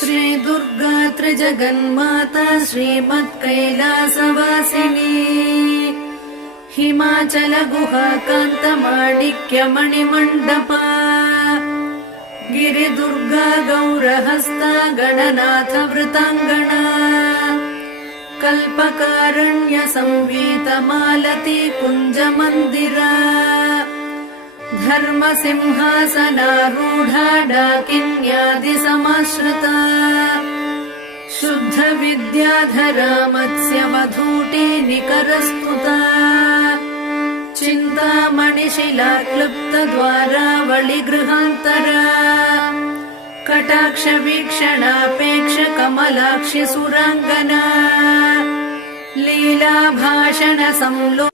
श्री दुर्गा त्रिजगन्माता श्रीमत्कैलासवासिनी हिमाचल गुहा कान्त माणिक्य मणिमण्डपा गिरिदुर्गा गौरहस्ता गणनाथ वृताङ्गना कल्पकारण्य संवीत मालती कुञ्ज मन्दिरा धर्म सिंहासनारूढा डाकिन्यादि समाश्रिता शुद्ध विद्याधरा मत्स्य वधूटे निकरस्तुता चिन्तामणिशिला क्लुप्त द्वारावळि गृहान्तरा कटाक्ष वीक्षणापेक्ष कमलाक्षि सुराङ्गना लीला भाषण संलो